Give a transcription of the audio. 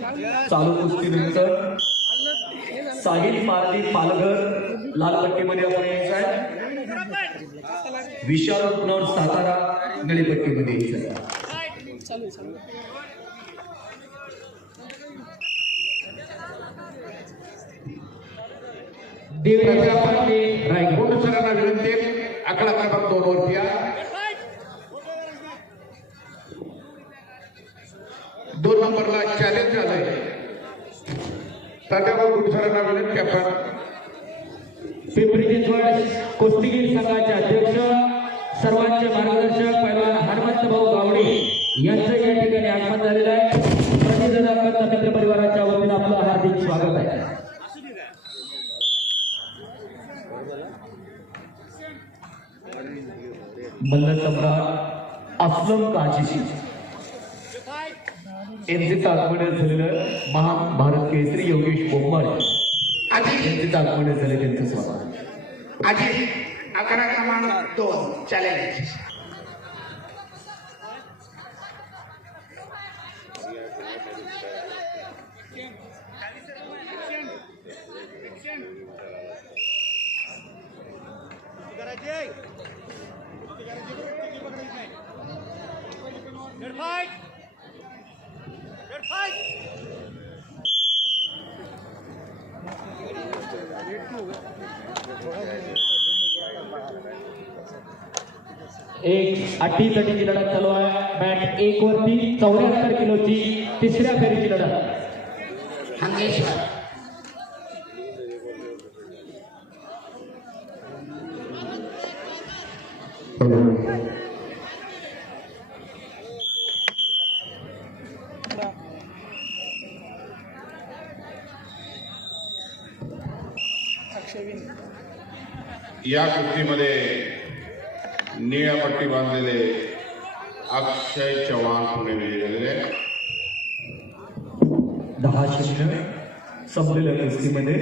चालू कुस्तीनंतर साहिल मारती पालघर लाल पट्टीमध्ये आपण यायचं आहे. विशाल उपनवर सातारा नळीपट्टीमध्ये यायचं आहे. देवराजा पाटील. रायगड कोण सरांना विनंती आहे, आकडा क्रमांक दोन वरती या दोन नंबरला चॅलेंज झालंय. तात्याबाई गुडसरांना विनंती आपण पिंपरी चिंचवड कुस्तीगीर संघाचे अध्यक्ष सर्वांचे मार्गदर्शक पैलवान हनुमंत भाऊ गावडे यांचं या ठिकाणी आगमन झालेलं आहे. प्रतिजनांकरता मित्र परिवाराच्या वतीनं आपलं हार्दिक स्वागत आहे. मल्ल सम्राट अस्लम काजीशी यांचे आगमन झालेलं महान भारत केसरी योगेश बोंबाळे आधी यांचे आगमन झाले त्यांचं स्वागत. आधी आकडा क्रमांक दोन चॅलेंज एक तटीची लढत चालू आहे. बॅट एक वरती चौऱ्याहत्तर किलोची तिसऱ्या फेरीची लढत. हंगेश्वर. या कृतीमध्ये निळ्या पट्टी बांधलेले अक्षय चव्हाण पुणे विजय झालेले दहा शून्य संपलेल्या कुस्तीमध्ये.